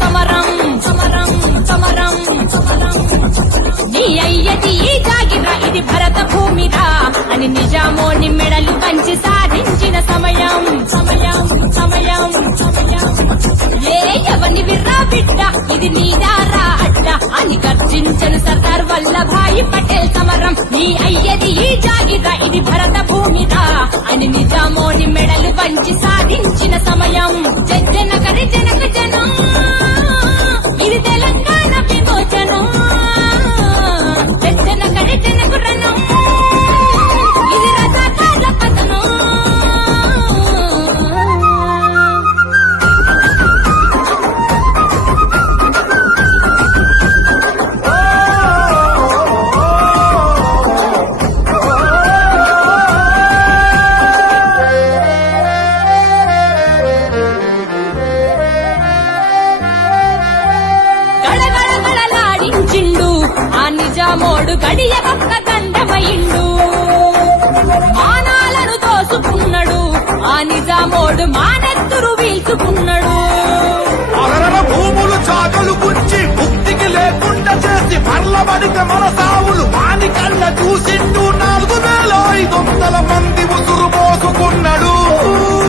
సమరం సమరం సమరం నీ అయ్యది ఈ జాగిరా ఇది భరత భూమిరా అని నిజామోని మెడలు పంచి సాధించిన సమయం సమయం సమయం సమయం ఏ ఎవని విర్రా బిడ్డ ఇది నీదారా అడ్డ అని గర్జించను సర్దార్ వల్లభాయి పటేల్ సమరం నీ అయ్యది ఈ జాగిరా ఇది భరత భూమిరా అని నిజామోని మెడలు పంచి సాధించిన సమయం జనకరి జనక జనం ఇది తెలంగాణ విమోచనం జనకరి జనకు రణం ఇది రథకాల పతనం నిజామోడు గడియ పక్క గండమయిండు మానాలను దోసుకున్నాడు ఆ నిజామోడు మానెత్తురు వీల్చుకున్నాడు అగరణ భూములు చాకలు గుచ్చి ముక్తికి లేకుండా చేసి మరల పడితే మన సావులు వాని కళ్ళ చూసిండు 4500 మంది ఉసురు పోసుకున్నాడు